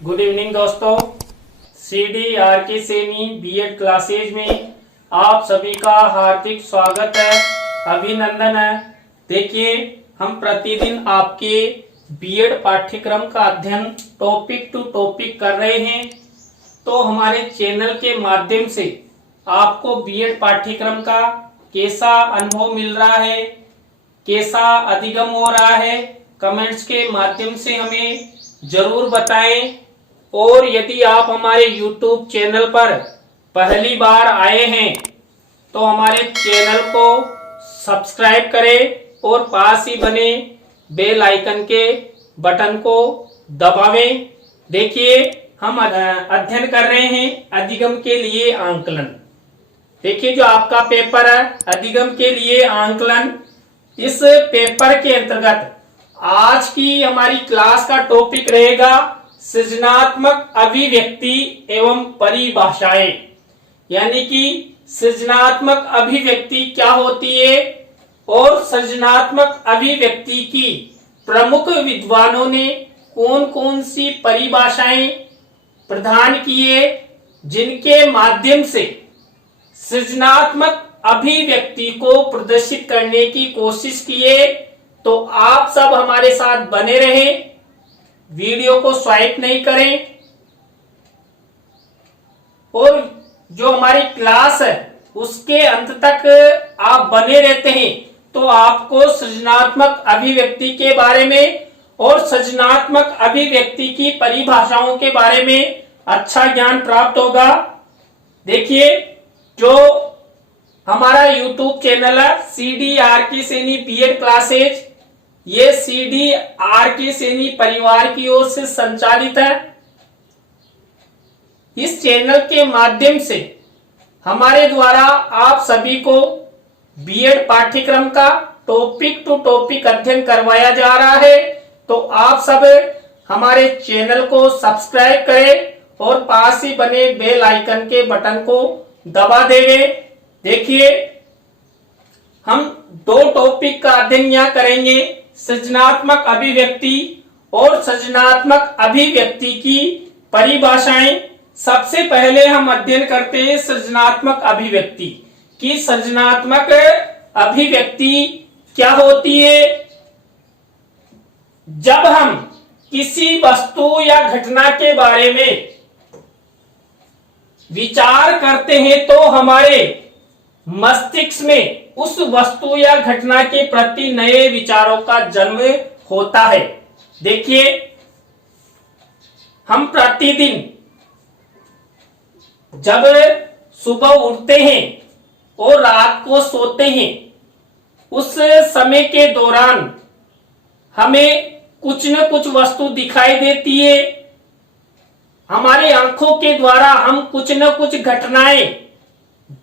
Good evening दोस्तों। CD are के Saini BEd classes में आप सभी का हार्दिक स्वागत है, अभिनंदन है। देखिए, हम प्रतिदिन आपके बीएड पाठ्यक्रम का अध्ययन टॉपिक टू टॉपिक कर रहे हैं। तो हमारे चैनल के माध्यम से आपको बीएड पाठ्यक्रम का कैसा अनुभव मिल रहा है, कैसा अधिगम हो रहा है, कमेंट्स के माध्यम से हमें जरूर बताएं। और यदि आप हमारे YouTube चैनल पर पहली बार आए हैं तो हमारे चैनल को सब्सक्राइब करें और पास ही बने बेल आइकन के बटन को दबावें। देखिए, हम अध्ययन कर रहे हैं अधिगम के लिए आंकलन। देखिए, जो आपका पेपर है अधिगम के लिए आंकलन, इस पेपर के अंतर्गत आज की हमारी क्लास का टॉपिक रहेगा सृजनात्मक अभिव्यक्ति एवं परिभाषाएं। यानी कि सृजनात्मक अभिव्यक्ति क्या होती है और सृजनात्मक अभिव्यक्ति की प्रमुख विद्वानों ने कौन कौन सी परिभाषाएं प्रदान की है, जिनके माध्यम से सृजनात्मक अभिव्यक्ति को प्रदर्शित करने की कोशिश की है। तो आप सब हमारे साथ बने रहें, वीडियो को स्वाइप नहीं करें। और जो हमारी क्लास है उसके अंत तक आप बने रहते हैं तो आपको सृजनात्मक अभिव्यक्ति के बारे में और सृजनात्मक अभिव्यक्ति की परिभाषाओं के बारे में अच्छा ज्ञान प्राप्त होगा। देखिए, जो हमारा YouTube चैनल है सीडी आर के सैनी बीएड क्लासेज, ये सीडी आर के सैनी परिवार की ओर से संचालित है। इस चैनल के माध्यम से हमारे द्वारा आप सभी को बीएड पाठ्यक्रम का टॉपिक टू टॉपिक अध्ययन करवाया जा रहा है। तो आप सब हमारे चैनल को सब्सक्राइब करें और पास ही बने बेल आइकन के बटन को दबा देंगे। देखिए, हम दो टॉपिक का अध्ययन यहाँ करेंगे, सृजनात्मक अभिव्यक्ति और सृजनात्मक अभिव्यक्ति की परिभाषाएं। सबसे पहले हम अध्ययन करते हैं सृजनात्मक अभिव्यक्ति की। सृजनात्मक अभिव्यक्ति क्या होती है? जब हम किसी वस्तु या घटना के बारे में विचार करते हैं तो हमारे मस्तिष्क में उस वस्तु या घटना के प्रति नए विचारों का जन्म होता है। देखिए, हम प्रतिदिन जब सुबह उठते हैं और रात को सोते हैं, उस समय के दौरान हमें कुछ न कुछ वस्तु दिखाई देती है। हमारी आंखों के द्वारा हम कुछ न कुछ घटनाएं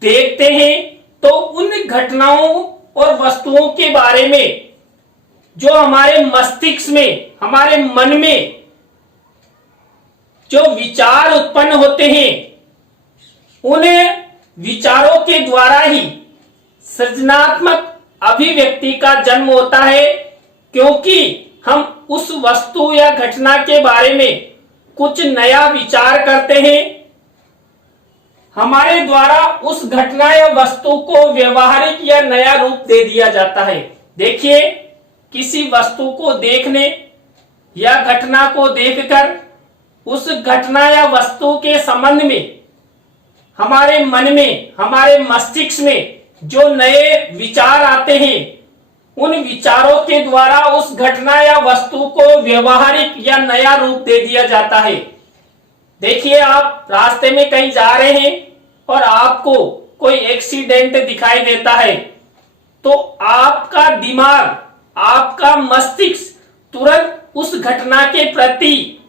देखते हैं। तो उन घटनाओं और वस्तुओं के बारे में जो हमारे मस्तिष्क में, हमारे मन में जो विचार उत्पन्न होते हैं, उन विचारों के द्वारा ही सृजनात्मक अभिव्यक्ति का जन्म होता है। क्योंकि हम उस वस्तु या घटना के बारे में कुछ नया विचार करते हैं, हमारे द्वारा उस घटना या वस्तु को व्यवहारिक या नया रूप दे दिया जाता है। देखिए, किसी वस्तु को देखने या घटना को देखकर उस घटना या वस्तु के संबंध में हमारे मन में, हमारे मस्तिष्क में जो नए विचार आते हैं, उन विचारों के द्वारा उस घटना या वस्तु को व्यवहारिक या नया रूप दे दिया जाता है। देखिए, आप रास्ते में कहीं जा रहे हैं और आपको कोई एक्सीडेंट दिखाई देता है तो आपका दिमाग, आपका मस्तिष्क तुरंत उस घटना के प्रति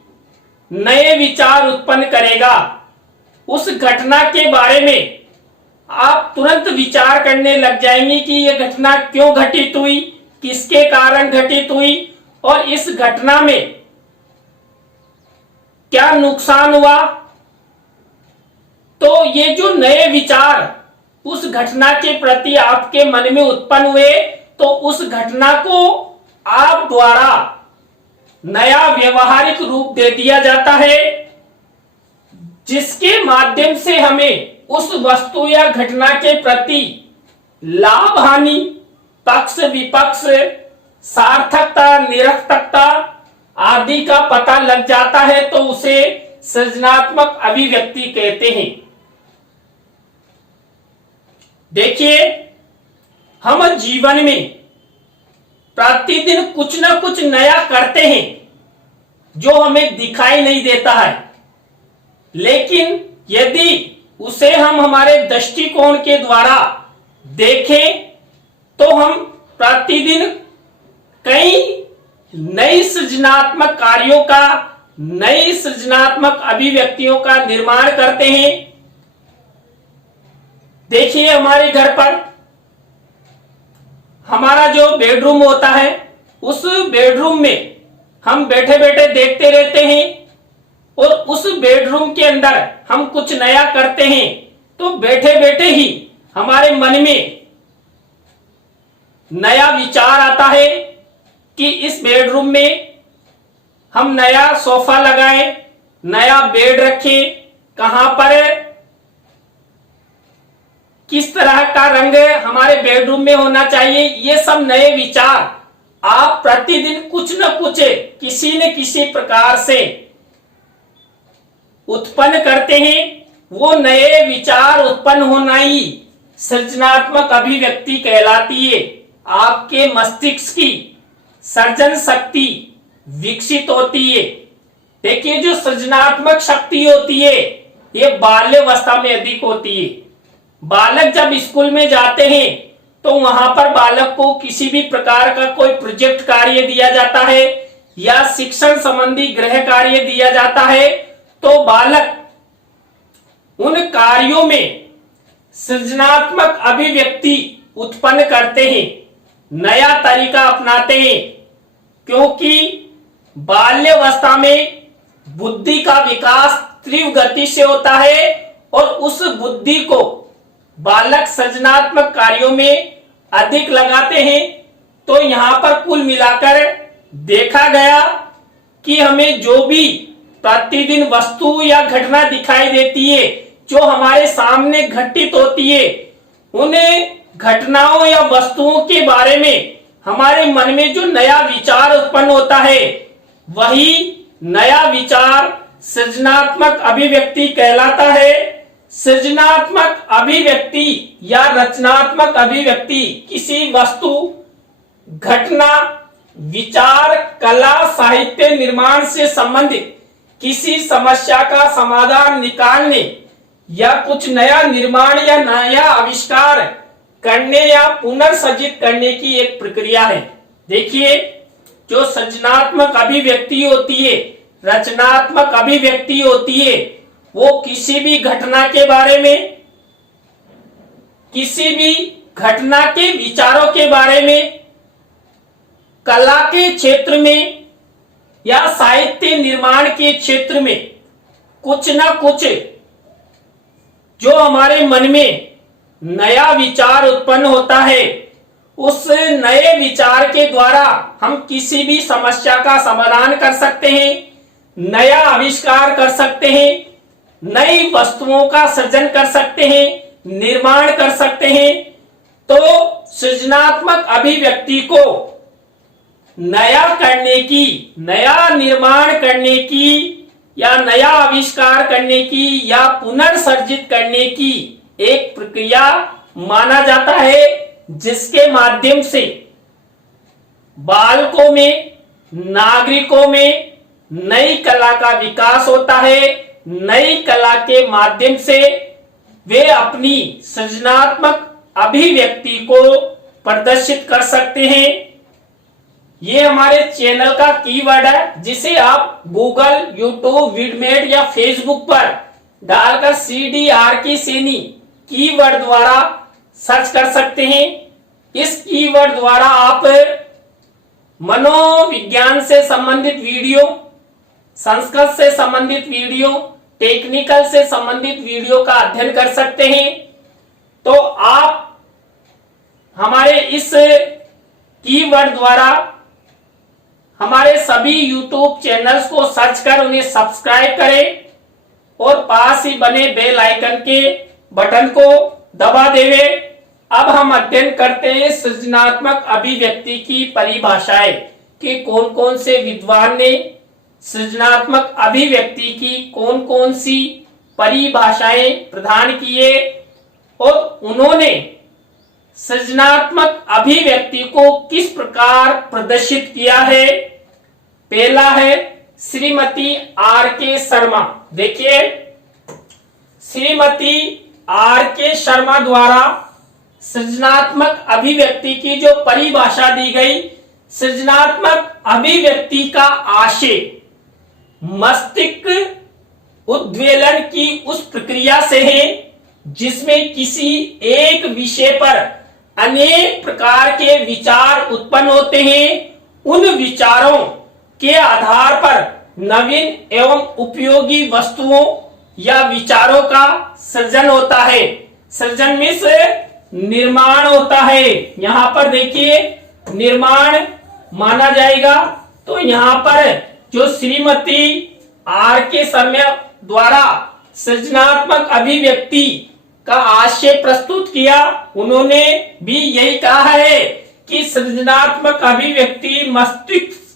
नए विचार उत्पन्न करेगा। उस घटना के बारे में आप तुरंत विचार करने लग जाएंगे कि यह घटना क्यों घटित हुई, किसके कारण घटित हुई और इस घटना में क्या नुकसान हुआ। तो ये जो नए विचार उस घटना के प्रति आपके मन में उत्पन्न हुए, तो उस घटना को आप द्वारा नया व्यवहारिक रूप दे दिया जाता है। जिसके माध्यम से हमें उस वस्तु या घटना के प्रति लाभ हानि, पक्ष विपक्ष, सार्थकता निरर्थकता आदि का पता लग जाता है, तो उसे सृजनात्मक अभिव्यक्ति कहते हैं। देखिए, हम जीवन में प्रतिदिन कुछ ना कुछ नया करते हैं जो हमें दिखाई नहीं देता है, लेकिन यदि उसे हम हमारे दृष्टिकोण के द्वारा देखें तो हम प्रतिदिन कई नई सृजनात्मक कार्यों का, नई सृजनात्मक अभिव्यक्तियों का निर्माण करते हैं। देखिए, हमारे घर पर हमारा जो बेडरूम होता है, उस बेडरूम में हम बैठे बैठे देखते रहते हैं और उस बेडरूम के अंदर हम कुछ नया करते हैं तो बैठे बैठे ही हमारे मन में नया विचार आता है कि इस बेडरूम में हम नया सोफा लगाएं, नया बेड रखें, कहां पर किस तरह का रंग हमारे बेडरूम में होना चाहिए। ये सब नए विचार आप प्रतिदिन कुछ न कुछ किसी न किसी प्रकार से उत्पन्न करते हैं। वो नए विचार उत्पन्न होना ही सृजनात्मक अभिव्यक्ति कहलाती है। आपके मस्तिष्क की सर्जन शक्ति विकसित होती है। देखिए, जो सृजनात्मक शक्ति होती है ये बाल्यावस्था में अधिक होती है। बालक जब स्कूल में जाते हैं तो वहां पर बालक को किसी भी प्रकार का कोई प्रोजेक्ट कार्य दिया जाता है या शिक्षण संबंधी गृह कार्य दिया जाता है, तो बालक उन कार्यों में सृजनात्मक अभिव्यक्ति उत्पन्न करते हैं, नया तरीका अपनाते हैं, क्योंकि बाल्यावस्था में बुद्धि का विकास तीव्र गति से होता है और उस बुद्धि को बालक सृजनात्मक कार्यों में अधिक लगाते हैं। तो यहां पर कुल मिलाकर देखा गया कि हमें जो भी प्रतिदिन वस्तु या घटना दिखाई देती है, जो हमारे सामने घटित होती है, उन्हें घटनाओं या वस्तुओं के बारे में हमारे मन में जो नया विचार उत्पन्न होता है, वही नया विचार सृजनात्मक अभिव्यक्ति कहलाता है। सृजनात्मक अभिव्यक्ति या रचनात्मक अभिव्यक्ति किसी वस्तु, घटना, विचार, कला, साहित्य निर्माण से संबंधित किसी समस्या का समाधान निकालने या कुछ नया निर्माण या नया आविष्कार करने या पुनर्सृजित करने की एक प्रक्रिया है। देखिए, जो सृजनात्मक अभिव्यक्ति होती है, रचनात्मक अभिव्यक्ति होती है, वो किसी भी घटना के बारे में, किसी भी घटना के विचारों के बारे में, कला के क्षेत्र में या साहित्य निर्माण के क्षेत्र में कुछ ना कुछ जो हमारे मन में नया विचार उत्पन्न होता है, उस नए विचार के द्वारा हम किसी भी समस्या का समाधान कर सकते हैं, नया आविष्कार कर सकते हैं, नई वस्तुओं का सृजन कर सकते हैं, निर्माण कर सकते हैं। तो सृजनात्मक अभिव्यक्ति को नया करने की, नया निर्माण करने की या नया आविष्कार करने की या पुनर्सर्जित करने की एक प्रक्रिया माना जाता है, जिसके माध्यम से बालकों में, नागरिकों में नई कला का विकास होता है। नई कला के माध्यम से वे अपनी सृजनात्मक अभिव्यक्ति को प्रदर्शित कर सकते हैं। ये हमारे चैनल का कीवर्ड है, जिसे आप गूगल, यूट्यूब, विडमेट या फेसबुक पर डालकर CDRK सैनी कीवर्ड द्वारा सर्च कर सकते हैं। इस कीवर्ड द्वारा आप मनोविज्ञान से संबंधित वीडियो, संस्कृत से संबंधित वीडियो, टेक्निकल से संबंधित वीडियो का अध्ययन कर सकते हैं। तो आप हमारे इस कीवर्ड द्वारा हमारे सभी YouTube चैनल्स को सर्च कर उन्हें सब्सक्राइब करें और पास ही बने बेल आइकन के बटन को दबा देवे। अब हम अध्ययन करते हैं सृजनात्मक अभिव्यक्ति की परिभाषाएं कि कौन कौन से विद्वान ने सृजनात्मक अभिव्यक्ति की कौन कौन सी परिभाषाएं प्रदान किए और उन्होंने सृजनात्मक अभिव्यक्ति को किस प्रकार प्रदर्शित किया है। पहला है श्रीमती आर के शर्मा। देखिए, श्रीमती आर के शर्मा द्वारा सृजनात्मक अभिव्यक्ति की जो परिभाषा दी गई, सृजनात्मक अभिव्यक्ति का आशय मस्तिष्क उद्वेलन की उस प्रक्रिया से है जिसमें किसी एक विषय पर अनेक प्रकार के विचार उत्पन्न होते हैं। उन विचारों के आधार पर नवीन एवं उपयोगी वस्तुओं या विचारों का सृजन होता है। सृजन में से निर्माण होता है। यहाँ पर देखिए निर्माण माना जाएगा। तो यहाँ पर जो श्रीमती आर के शर्मा द्वारा सृजनात्मक अभिव्यक्ति का आशय प्रस्तुत किया, उन्होंने भी यही कहा है कि सृजनात्मक अभिव्यक्ति मस्तिष्क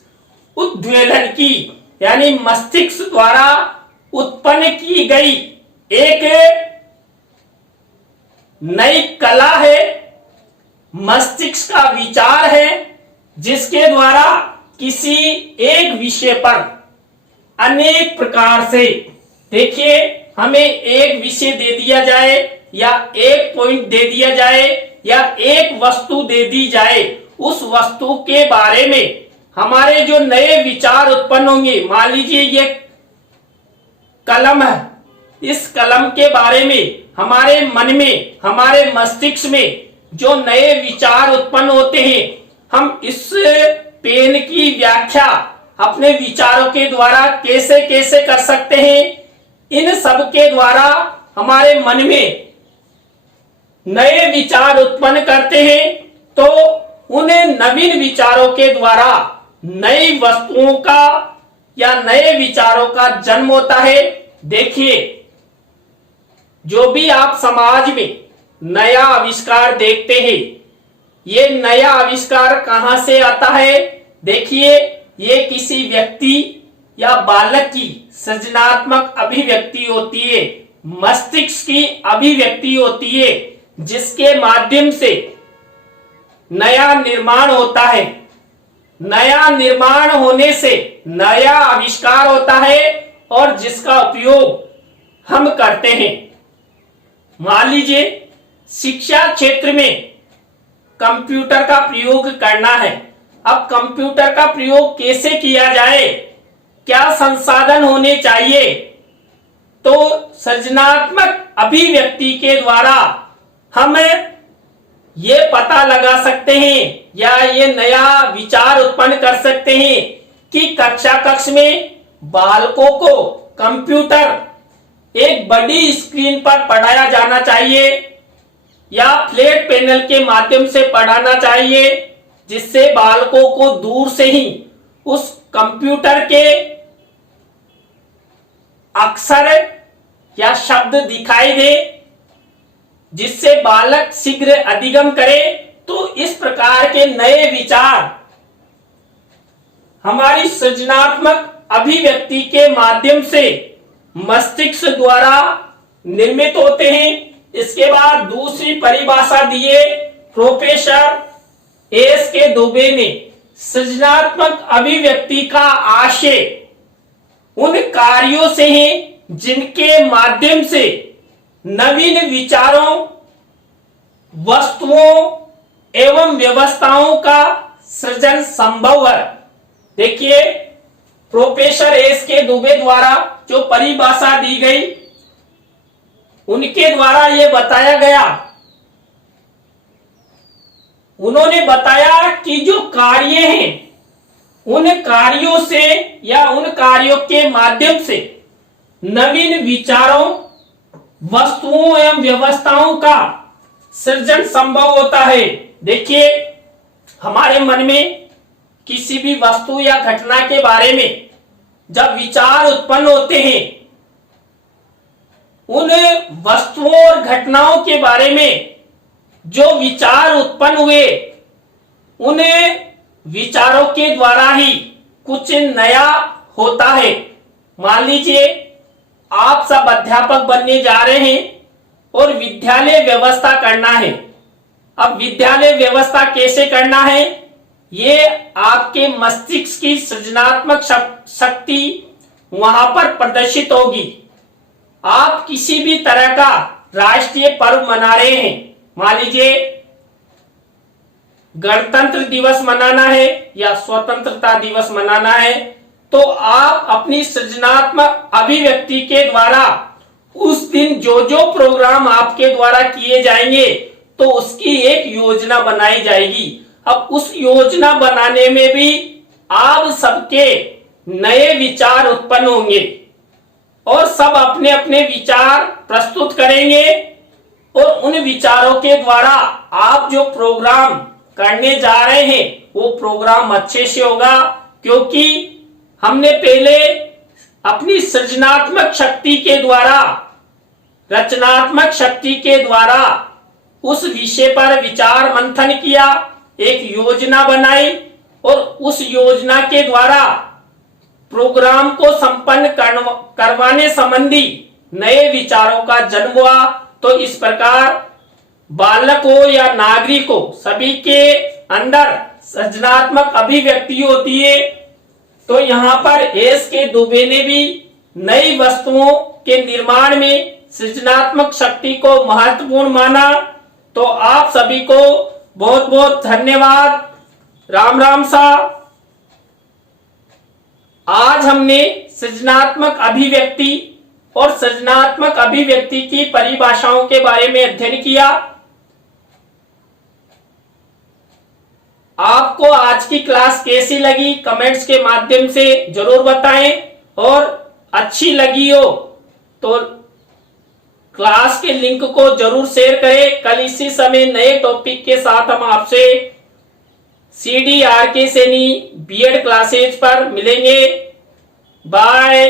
उद्वेलन की यानी मस्तिष्क द्वारा उत्पन्न की गई एक नई कला है, मस्तिष्क का विचार है, जिसके द्वारा किसी एक विषय पर अनेक प्रकार से, देखिए हमें एक विषय दे दिया जाए या एक पॉइंट दे दिया जाए या एक वस्तु दे दी जाए, उस वस्तु के बारे में हमारे जो नए विचार उत्पन्न होंगे। मान लीजिए ये कलम है, इस कलम के बारे में हमारे मन में, हमारे मस्तिष्क में जो नए विचार उत्पन्न होते हैं, हम इस पेन की व्याख्या अपने विचारों के द्वारा कैसे कैसे कर सकते हैं। इन सब के द्वारा हमारे मन में नए विचार उत्पन्न करते हैं, तो उन नवीन विचारों के द्वारा नई वस्तुओं का या नए विचारों का जन्म होता है। देखिए, जो भी आप समाज में नया आविष्कार देखते हैं, ये नया आविष्कार कहां से आता है। देखिए, ये किसी व्यक्ति या बालक की सृजनात्मक अभिव्यक्ति होती है, मस्तिष्क की अभिव्यक्ति होती है, जिसके माध्यम से नया निर्माण होता है। नया निर्माण होने से नया आविष्कार होता है और जिसका उपयोग हम करते हैं। मान लीजिए शिक्षा क्षेत्र में कंप्यूटर का प्रयोग करना है। अब कंप्यूटर का प्रयोग कैसे किया जाए, क्या संसाधन होने चाहिए, तो सृजनात्मक अभिव्यक्ति के द्वारा हम ये पता लगा सकते हैं या ये नया विचार उत्पन्न कर सकते हैं कि कक्षा कक्ष में बालकों को कंप्यूटर एक बड़ी स्क्रीन पर पढ़ाया जाना चाहिए या फ्लैट पैनल के माध्यम से पढ़ाना चाहिए, जिससे बालकों को दूर से ही उस कंप्यूटर के अक्षर या शब्द दिखाई दे, जिससे बालक शीघ्र अधिगम करे। तो इस प्रकार के नए विचार हमारी सृजनात्मक अभिव्यक्ति के माध्यम से मस्तिष्क द्वारा निर्मित होते हैं। इसके बाद दूसरी परिभाषा दिए प्रोफेसर एस के दुबे ने। सृजनात्मक अभिव्यक्ति का आशय उन कार्यों से है जिनके माध्यम से नवीन विचारों, वस्तुओं एवं व्यवस्थाओं का सृजन संभव है। देखिए, प्रोफेसर एस के दुबे द्वारा जो परिभाषा दी गई, उनके द्वारा यह बताया गया, उन्होंने बताया कि जो कार्य हैं, उन कार्यों से या उन कार्यों के माध्यम से नवीन विचारों, वस्तुओं एवं व्यवस्थाओं का सृजन संभव होता है। देखिए, हमारे मन में किसी भी वस्तु या घटना के बारे में जब विचार उत्पन्न होते हैं, उन वस्तुओं और घटनाओं के बारे में जो विचार उत्पन्न हुए, उन विचारों के द्वारा ही कुछ नया होता है। मान लीजिए आप सब अध्यापक बनने जा रहे हैं और विद्यालय व्यवस्था करना है। अब विद्यालय व्यवस्था कैसे करना है, ये आपके मस्तिष्क की सृजनात्मक शक्ति वहां पर प्रदर्शित होगी। आप किसी भी तरह का राष्ट्रीय पर्व मना रहे हैं, मान लीजिए गणतंत्र दिवस मनाना है या स्वतंत्रता दिवस मनाना है, तो आप अपनी सृजनात्मक अभिव्यक्ति के द्वारा उस दिन जो जो प्रोग्राम आपके द्वारा किए जाएंगे तो उसकी एक योजना बनाई जाएगी। अब उस योजना बनाने में भी आप सबके नए विचार उत्पन्न होंगे और सब अपने अपने विचार प्रस्तुत करेंगे और उन विचारों के द्वारा आप जो प्रोग्राम करने जा रहे हैं वो प्रोग्राम अच्छे से होगा, क्योंकि हमने पहले अपनी सृजनात्मक शक्ति के द्वारा, रचनात्मक शक्ति के द्वारा उस विषय पर विचार मंथन किया, एक योजना बनाई और उस योजना के द्वारा प्रोग्राम को संपन्न करवाने संबंधी नए विचारों का जन्म हुआ। तो इस प्रकार बालक हो या नागरिक हो, सभी के अंदर सृजनात्मक अभिव्यक्ति होती है। तो यहाँ पर एस के दुबे ने भी नई वस्तुओं के निर्माण में सृजनात्मक शक्ति को महत्वपूर्ण माना। तो आप सभी को बहुत बहुत धन्यवाद। राम राम सा। आज हमने सृजनात्मक अभिव्यक्ति और सृजनात्मक अभिव्यक्ति की परिभाषाओं के बारे में अध्ययन किया। आपको आज की क्लास कैसी लगी कमेंट्स के माध्यम से जरूर बताएं, और अच्छी लगी हो तो क्लास के लिंक को जरूर शेयर करें। कल इसी समय नए टॉपिक के साथ हम आपसे CDRK सैनी बीएड क्लासेज पर मिलेंगे। बाय।